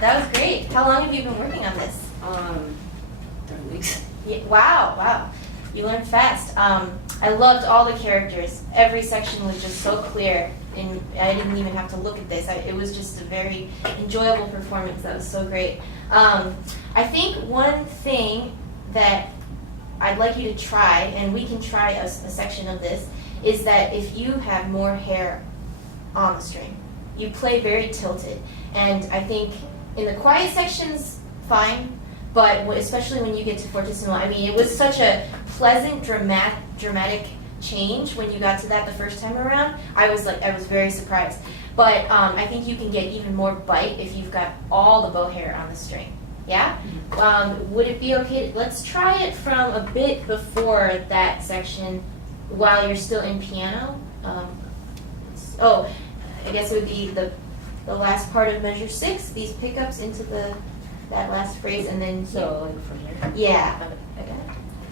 That was great. How long have you been working on this? 3 weeks. Yeah, wow. You learned fast. I loved all the characters. Every section was just so clear, and I didn't even have to look at this. It was just a very enjoyable performance. That was so great. I think one thing that I'd like you to try, and we can try a section of this, is that if you have more hair on the string, you play very tilted. And I think in the quiet sections, fine, but especially when you get to fortissimo, I mean, it was such a pleasant, dramatic change when you got to that the first time around. I was very surprised. But I think you can get even more bite if you've got all the bow hair on the string. Yeah? Would it be okay? Let's try it from a bit before that section while you're still in piano. I guess it would be the last part of measure 6, these pickups into that last phrase, and then So like from here. yeah.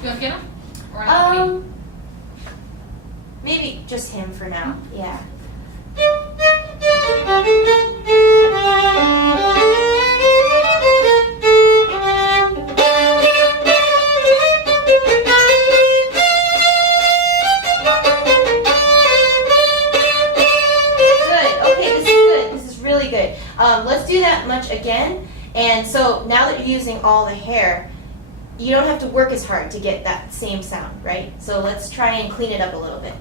Do you want piano? Or on Maybe just him for now. Yeah. Good. Let's do that much again. And so now that you're using all the hair, you don't have to work as hard to get that same sound, right? So let's try and clean it up a little bit.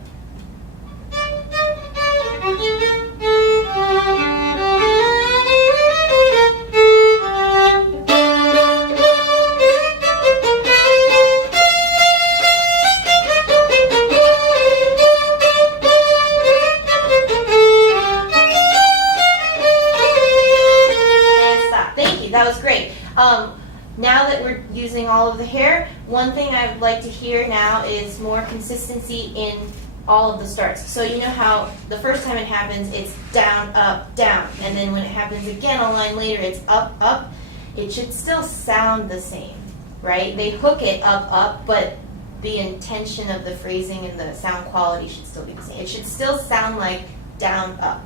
That was great. Now that we're using all of the hair, one thing I would like to hear now is more consistency in all of the starts. So you know how the first time it happens, it's down, up, down. And then when it happens again a line later, it's up, up. It should still sound the same, right? They hook it up, up, but the intention of the phrasing and the sound quality should still be the same. It should still sound like down, up.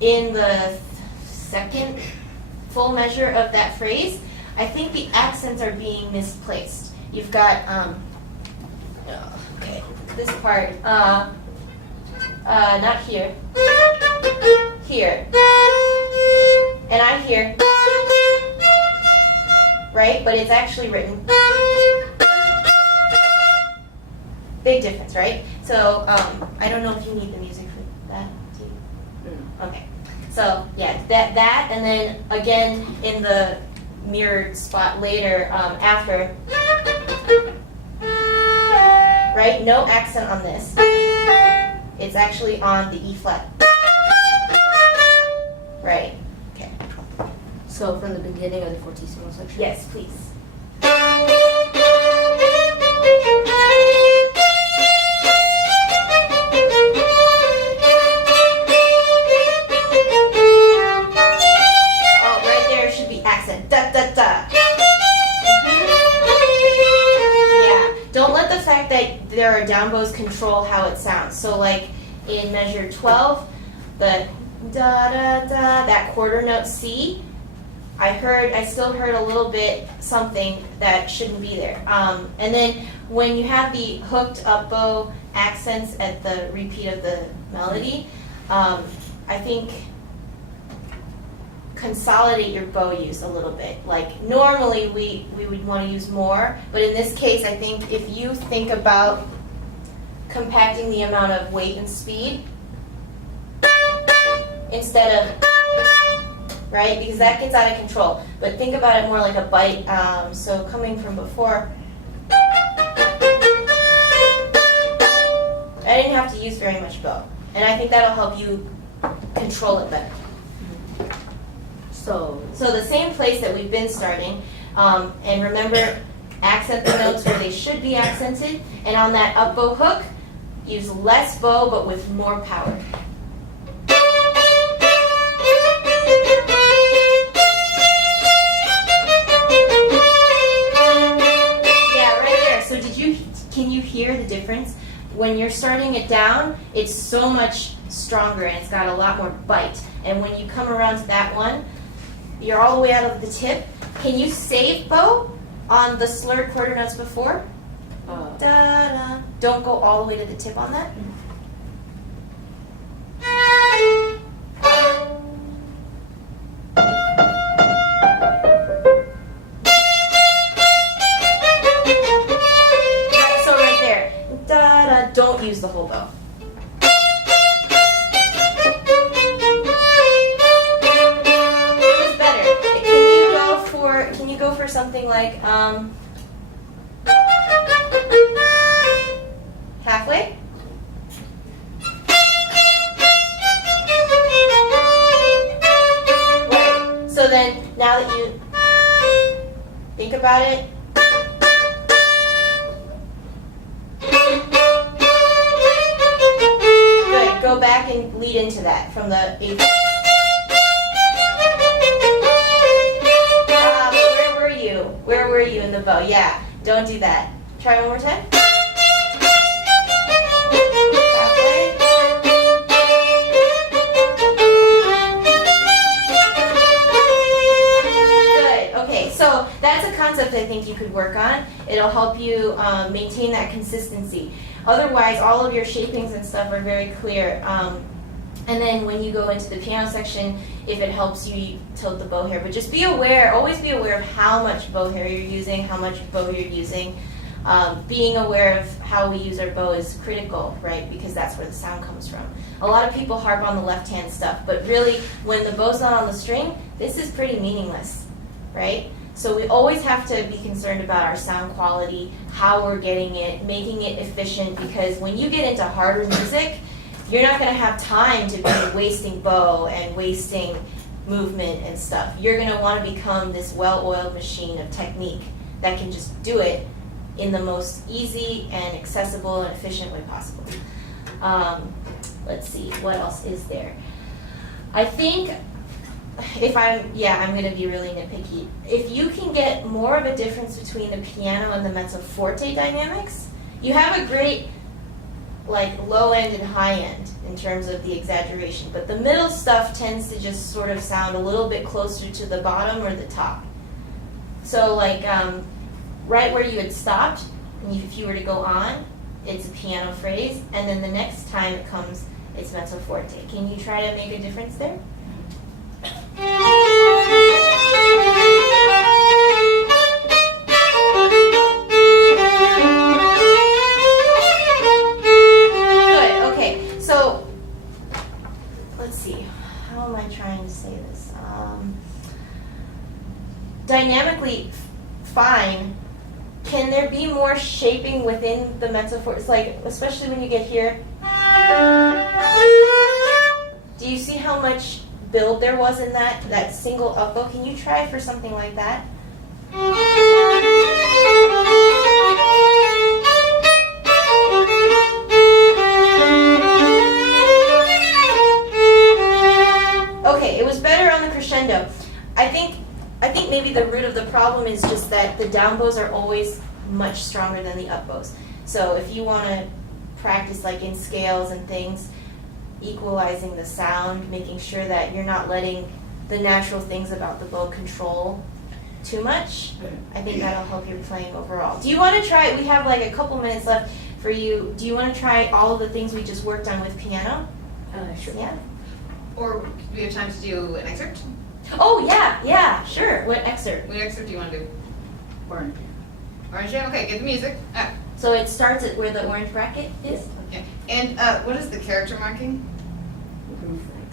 In the second full measure of that phrase, I think the accents are being misplaced. You've got, okay, this part, not here, here, and I hear, right? But it's actually written, big difference, right? So I don't know if you need the music for that, do you? Okay, so yeah, that, and then again in the mirrored spot later after, right? No accent on this. It's actually on the E flat, right? Okay. So from the beginning of the fortissimo section? Yes, please. There are down bows control how it sounds. So like in measure 12, the da da da, that quarter note C, I still heard a little bit something that shouldn't be there. And then when you have the hooked up bow accents at the repeat of the melody, I think consolidate your bow use a little bit. Like normally we would want to use more, but in this case I think if you think about compacting the amount of weight and speed instead of, right, because that gets out of control, but think about it more like a bite. So coming from before, I didn't have to use very much bow, and I think that'll help you control it better. So the same place that we've been starting, and remember, accent the notes where they should be accented, and on that up bow hook, use less bow but with more power. Yeah, right there. So can you hear the difference? When you're starting it down, it's so much stronger and it's got a lot more bite. And when you come around to that one, you're all the way out of the tip. Can you save bow on the slurred quarter notes before? Da-da. Don't go all the way to the tip on that. So right there. Da-da. Don't use the whole bow. Can you go for something like halfway? Right. So then, now that you think about it, good. Go back and lead into that from the 8th. Where were you in the bow? Yeah, don't do that. Try one more time. Halfway. Good. Okay, so that's a concept I think you could work on. It'll help you maintain that consistency. Otherwise, all of your shapings and stuff are very clear. And then when you go into the piano section, if it helps you tilt the bow hair. But just be aware, always be aware of how much bow hair you're using, how much bow you're using. Being aware of how we use our bow is critical, right? Because that's where the sound comes from. A lot of people harp on the left-hand stuff, but really, when the bow's not on the string, this is pretty meaningless, right? So we always have to be concerned about our sound quality, how we're getting it, making it efficient, because when you get into harder music, you're not going to have time to be wasting bow and wasting movement and stuff. You're going to want to become this well-oiled machine of technique that can just do it in the most easy and accessible and efficient way possible. Let's see, what else is there? I think I'm going to be really nitpicky. If you can get more of a difference between the piano and the mezzo forte dynamics, you have a great like low end and high end. in terms of the exaggeration. But the middle stuff tends to just sort of sound a little bit closer to the bottom or the top. So like right where you had stopped, and if you were to go on, it's a piano phrase, and then the next time it comes, it's mezzo forte. Can you try to make a difference there? Good, okay, so let's see, how am I trying to say this? Dynamically fine. Can there be more shaping within the mezzo forte? It's like, especially when you get here. Do you see how much build there was in that single up bow? Can you try for something like that? Okay, it was better on the crescendo. I think maybe the root of the problem is just that the down bows are always much stronger than the up bows. So if you want to practice like in scales and things, equalizing the sound, making sure that you're not letting the natural things about the bow control too much, I think that'll help your playing overall. Do you want to try, we have like a couple minutes left for you, do you want to try all of the things we just worked on with piano? Sure. Yeah. Or do we have time to do an excerpt? Oh yeah, sure. What excerpt? What excerpt do you want to do? Orange. Orange, yeah? Okay, get the music. So it starts at where the orange bracket is? Okay. And what is the character marking? Groove thing.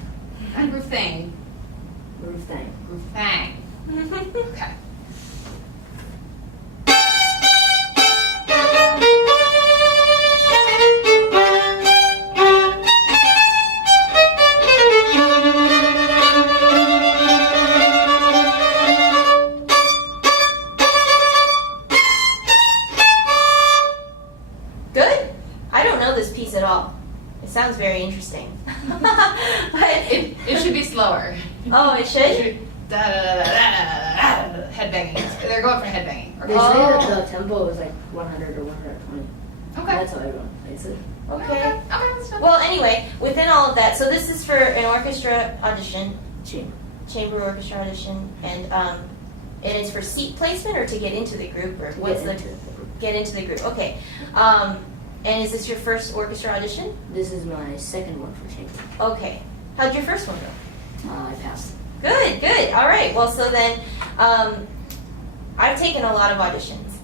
Not groove thing. Groove thing. Groove thing. Okay. Good? I don't know this piece at all. It sounds very interesting. It should be slower. Oh, it It should? should da da da da da da head banging. They're going for head banging. They say that the tempo is like 100 or 120. Okay. That's how everyone plays it. Okay. Okay, that's fine. Well, anyway, within all of that, so this is for an orchestra audition, chamber orchestra audition, and it's for seat placement or to get into the group, or what's the get into the group? Okay. And is this your first orchestra audition? This is my second one for chamber. Okay. How'd your first one go? I passed. Good, good. All right. Well, so then I've taken a lot of auditions.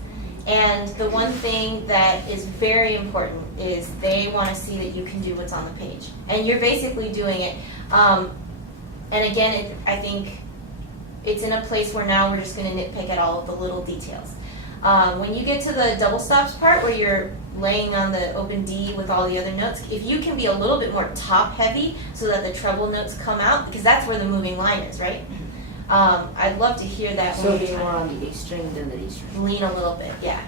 And the one thing that is very important is they want to see that you can do what's on the page. And you're basically doing it. And again, I think it's in a place where now we're just going to nitpick at all of the little details. When you get to the double stops part where you're laying on the open D with all the other notes, if you can be a little bit more top heavy so that the treble notes come out, because that's where the moving line is, right? I'd love to hear that. So be more on the A string than the D string. Lean a little bit, yeah.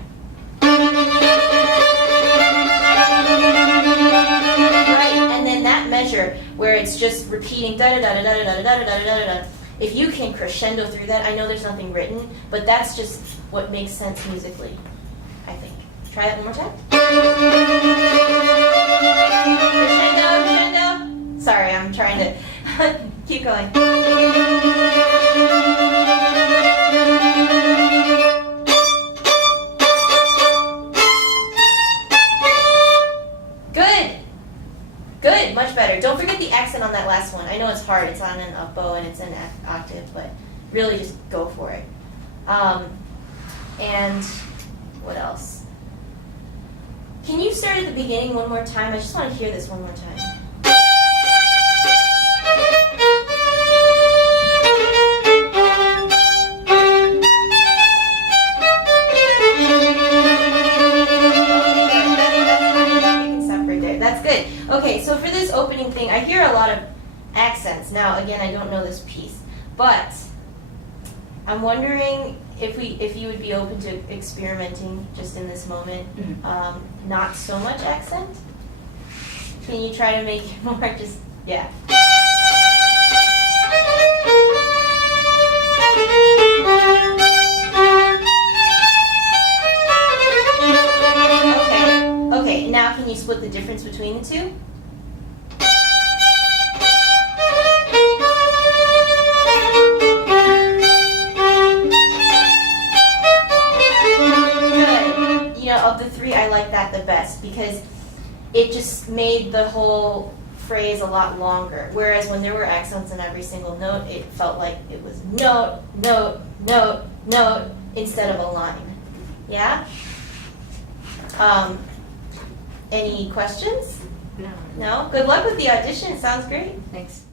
Right, and then that measure where it's just repeating da da da da da da da da da da da. If you can crescendo through that, I know there's nothing written, but that's just what makes sense musically, I think. Try that one more time. Crescendo, crescendo. Sorry, I'm trying to keep going. Good. Good, much better. Don't forget the accent on that last one. I know it's hard. It's on an up bow and it's an octave, but really just go for it. And what else? Can you start at the beginning one more time? I just want to hear this one more time. That's good. Okay, so for this opening thing, I hear a lot of accents. Now, again, I don't know this piece, but I'm wondering if you would be open to experimenting just in this moment. Not so much accent. Can you try to make it more just, yeah. Okay, now can you split the difference between the two? of the three, I like that the best because it just made the whole phrase a lot longer. Whereas when there were accents in every single note, it felt like it was note, note, note, note instead of a line. Yeah? Any questions? No. No? Good luck with the audition. Sounds great. Thanks.